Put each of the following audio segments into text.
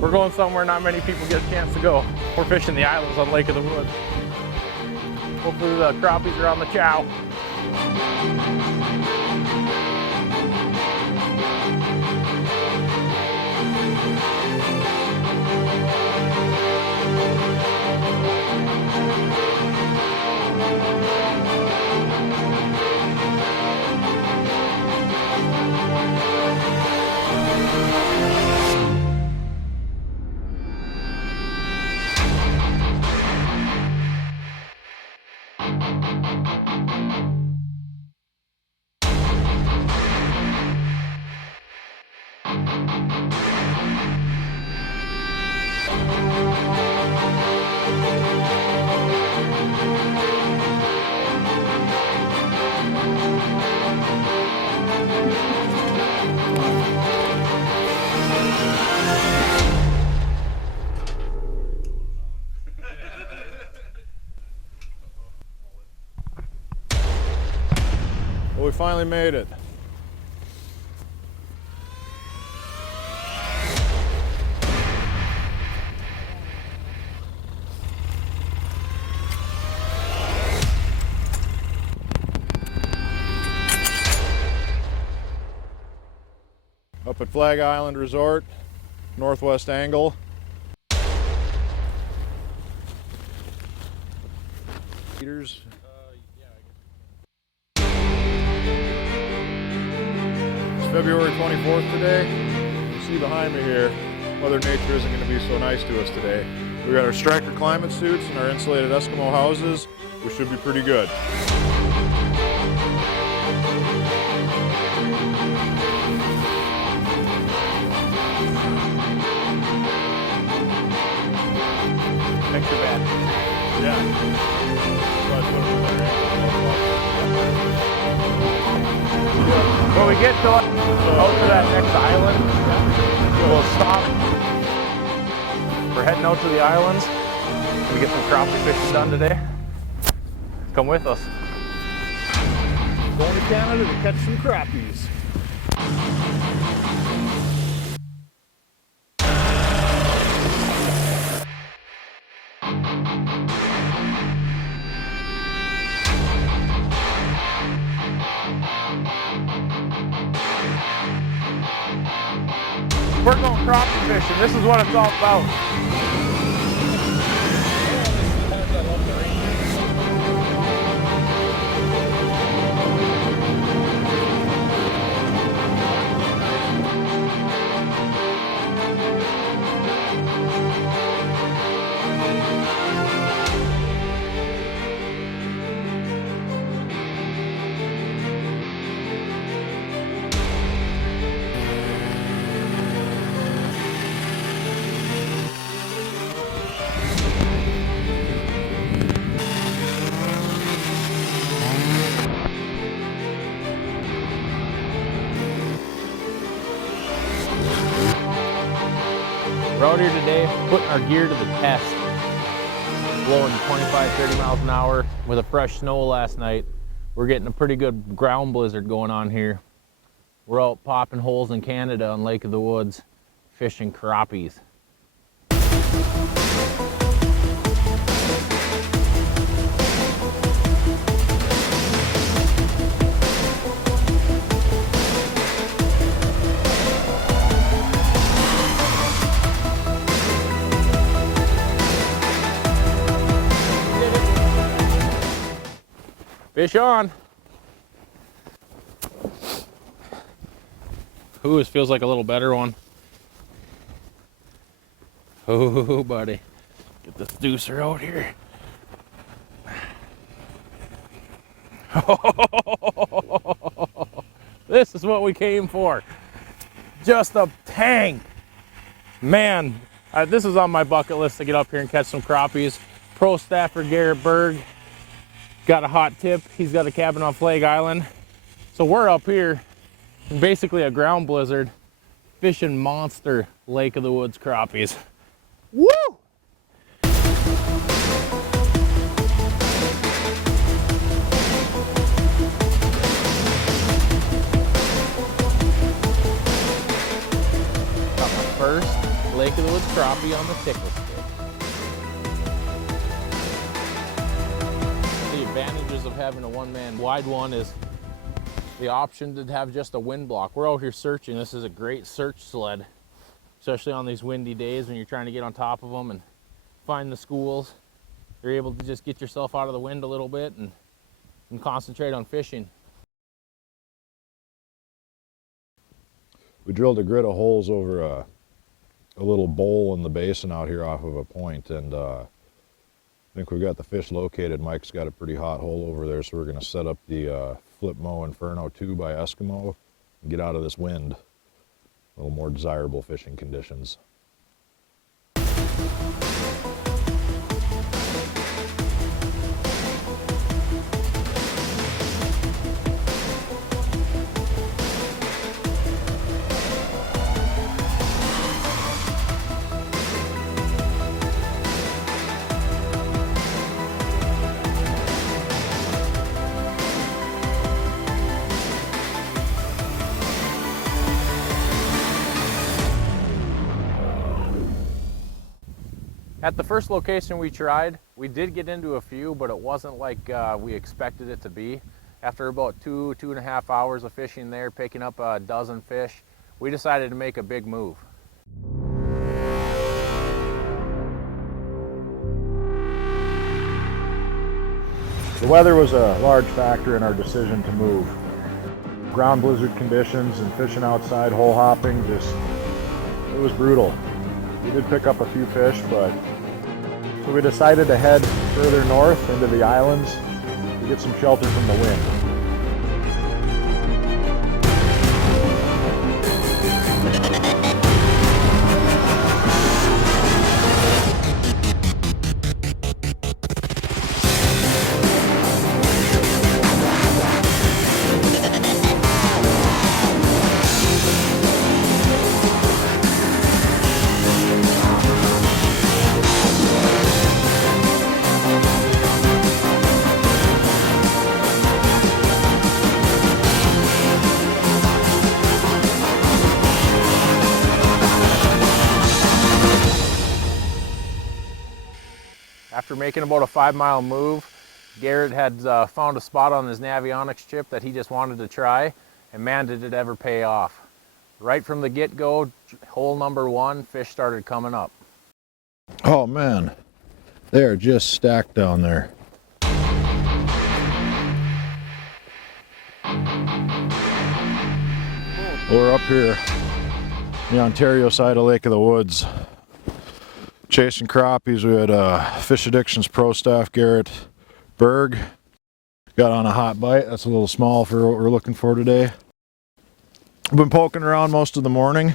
We're going somewhere not many people get a chance to go. We're fishing the islands on Lake of the Woods. Hopefully the crappies are on the chow. Well, we finally made it. Up at Flag Island Resort, northwest angle. It's February 24th today. You see behind me here, Mother Nature isn't going to be so nice to us today. We got our striker climate suits and our insulated Eskimo houses. We should be pretty good. Extra bad. Yeah. When we get to out to that next island, we'll stop. We're heading out to the islands. We get some crappie fishing done today. Come with us. Going to Canada to catch some crappies. We're going crappie fishing. This is what it's all about. We're out here today putting our gear to the test. Blowing 25, 30 miles an hour with a fresh snow last night. We're getting a pretty good ground blizzard going on here. We're out popping holes in Canada on Lake of the Woods, fishing crappies. Fish on. Ooh, this feels like a little better one. Oh, buddy. Get this deucer out here. This is what we came for. Just a tank. Man, this is on my bucket list to get up here and catch some crappies. Pro staffer Garrett Berg got a hot tip. He's got a cabin on Flag Island. So we're up here in basically a ground blizzard fishing monster Lake of the Woods crappies. Woo! Got my first Lake of the Woods crappie on the tickle stick. The advantages of having a one-man wide one is the option to have just a wind block. We're out here searching. This is a great search sled, especially on these windy days when you're trying to get on top of them and find the schools. You're able to just get yourself out of the wind a little bit and concentrate on fishing. We drilled a grid of holes over a little bowl in the basin out here off of a point, and I think we've got the fish located. Mike's got a pretty hot hole over there, so we're going to set up the Flip Mo Inferno 2 by Eskimo and get out of this wind. A little more desirable fishing conditions. At the first location we tried, we did get into a few, but it wasn't like we expected it to be. After about 2.5 hours of fishing there, picking up a dozen fish, we decided to make a big move. The weather was a large factor in our decision to move. Ground blizzard conditions and fishing outside, hole hopping, it was brutal. We did pick up a few fish, but so we decided to head further north into the islands to get some shelter from the wind. After making about a 5-mile move, Garrett had found a spot on his Navionics chip that he just wanted to try, and man, did it ever pay off. Right from the get-go, hole number 1, fish started coming up. Oh man, they're just stacked down there. We're up here on the Ontario side of Lake of the Woods, chasing crappies. We had Fish Addictions Pro Staff Garrett Berg. Got on a hot bite. That's a little small for what we're looking for today. I've been poking around most of the morning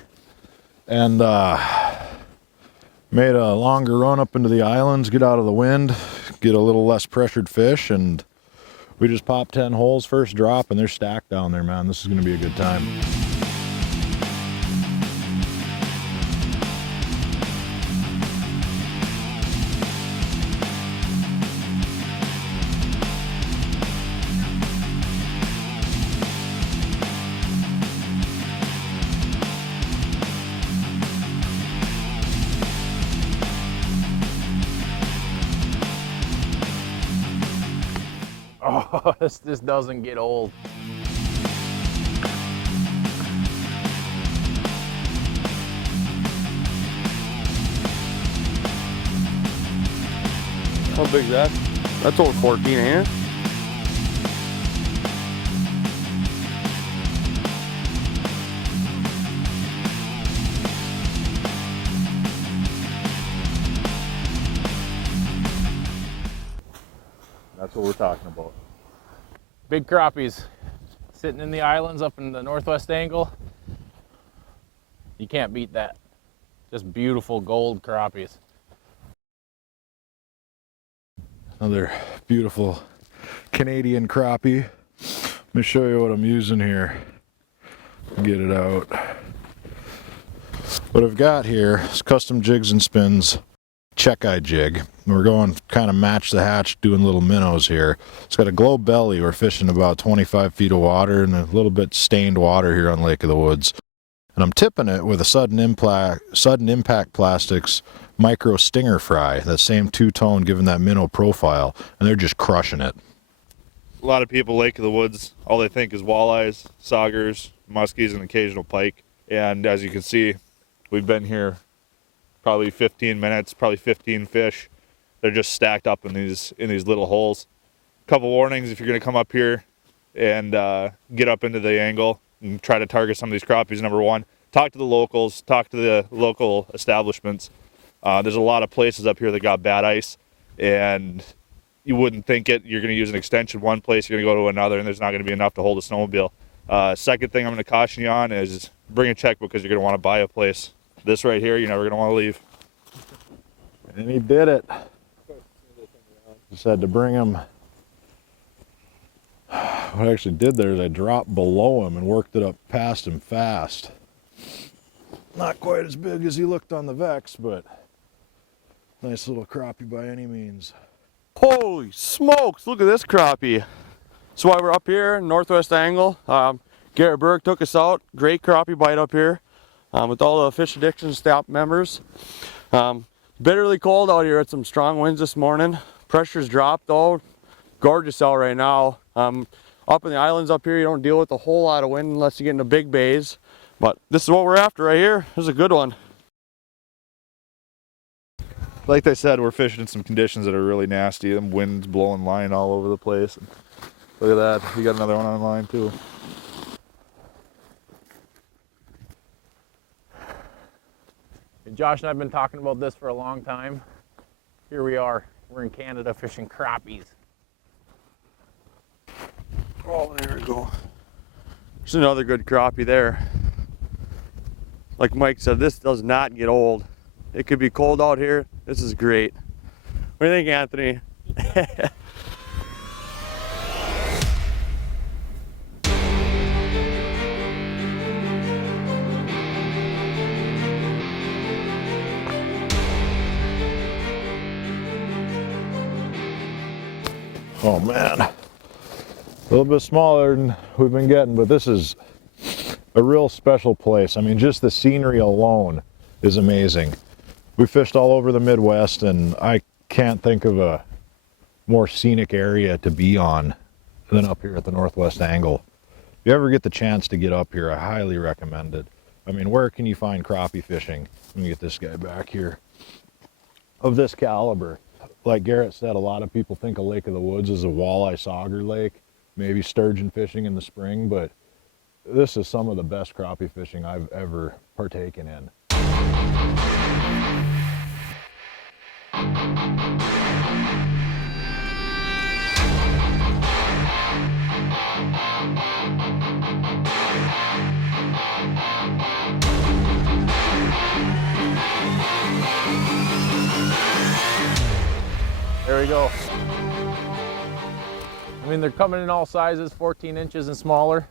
and made a longer run up into the islands, get out of the wind, get a little less pressured fish, and we just popped 10 holes first drop, and they're stacked down there, man. This is going to be a good time. Oh, this doesn't get old. How big is that? That's over 14, ain't it? That's what we're talking about. Big crappies sitting in the islands up in the northwest angle. You can't beat that. Just beautiful gold crappies. Another beautiful Canadian crappie. Let me show you what I'm using here. Get it out. What I've got here is Custom Jigs and Spins check-eye jig. We're going kind of match the hatch, doing little minnows here. It's got a globe belly. We're fishing about 25 feet of water and a little bit stained water here on Lake of the Woods. And I'm tipping it with a Sudden Impact Plastics Micro Stinger Fry, that same two-tone giving that minnow profile, and they're just crushing it. A lot of people, Lake of the Woods, all they think is walleyes, saugers, muskies, and occasional pike. And as you can see, we've been here probably 15 minutes, probably 15 fish. They're just stacked up in these little holes. Couple warnings if you're going to come up here and get up into the angle and try to target some of these crappies. Number one, talk to the locals, talk to the local establishments. There's a lot of places up here that got bad ice, and you wouldn't think it. You're going to use an extension one place, you're going to go to another, and there's not going to be enough to hold a snowmobile. Second thing I'm going to caution you on is bring a checkbook, because you're going to want to buy a place. This right here, you're never going to want to leave. And he did it. Just had to bring him. What I actually did there is I dropped below him and worked it up past him fast. Not quite as big as he looked on the Vex, but nice little crappie by any means. Holy smokes, look at this crappie. That's why we're up here, northwest angle. Garrett Berg took us out. Great crappie bite up here with all the Fish Addiction staff members. Bitterly cold out here. Had some strong winds this morning. Pressure's dropped though. Gorgeous out right now. Up in the islands up here, you don't deal with a whole lot of wind unless you get into big bays. But this is what we're after right here. This is a good one. Like they said, we're fishing in some conditions that are really nasty. Them winds blowing line all over the place. Look at that. We got another one on line too. And Josh and I have been talking about this for a long time. Here we are. We're in Canada fishing crappies. Oh, there we go. There's another good crappie there. Like Mike said, this does not get old. It could be cold out here. This is great. What do you think, Anthony? Oh man, a little bit smaller than we've been getting, but this is a real special place. I mean, just the scenery alone is amazing. We fished all over the Midwest, and I can't think of a more scenic area to be on than up here at the Northwest Angle. If you ever get the chance to get up here, I highly recommend it. I mean, where can you find crappie fishing? Let me get this guy back here. Of this caliber. Like Garrett said, a lot of people think of Lake of the Woods as a walleye sauger lake, maybe sturgeon fishing in the spring, but this is some of the best crappie fishing I've ever partaken in. There we go. I mean, they're coming in all sizes, 14 inches and smaller.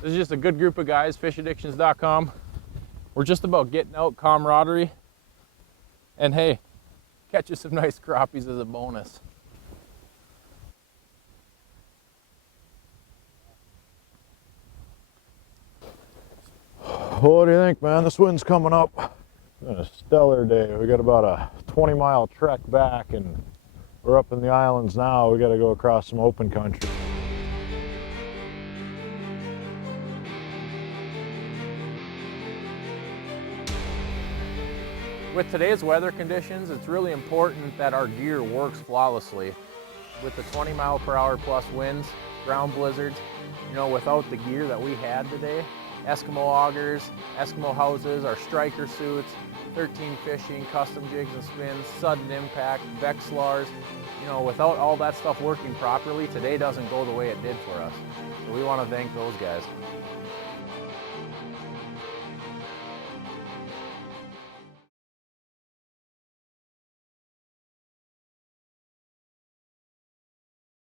This is just a good group of guys, fishaddictions.com. We're just about getting out camaraderie. And hey, catch you some nice crappies as a bonus. What do you think, man? This wind's coming up. It's been a stellar day. We got about a 20-mile trek back, and we're up in the islands now. We got to go across some open country. With today's weather conditions, it's really important that our gear works flawlessly. With the 20-mile-per-hour plus winds, ground blizzards, you know, without the gear that we had today, Eskimo augers, Eskimo houses, our striker suits, 13 fishing, custom jigs and spins, sudden impact, Vexlars, you know, without all that stuff working properly, today doesn't go the way it did for us. So we want to thank those guys.